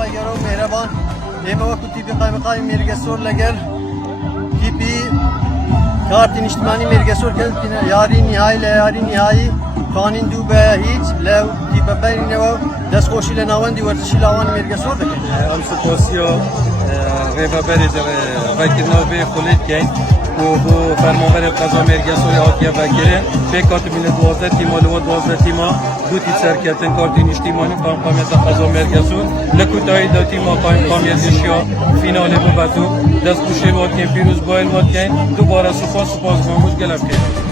خواهی گرو مهربان ایمه وقت تیپی قایمقای مرگسور لگر تیپی کارتین اجتماعی مرگسور کرد یاری نهایی لیاری نهایی خانین دو به هیچ لو تیپ بینه و دست خوشی لناوندی ورزشی لاوان مرگسور دکن ام سپاسیا ریفابری در وقتی نوبه خولید کن و فرمانبر قضا مرگسوری آتیا وکیله به کاتبین 12 تیما لو 12 تیما دو تی سرکتن کارتین اجتماعی قامیت قضا مرگسور لکوتایی دو تیما قامیتشیا فینال بودو دست خوشی وات کن پیروز باید وات کن دوباره سپاس گاموش گلم کن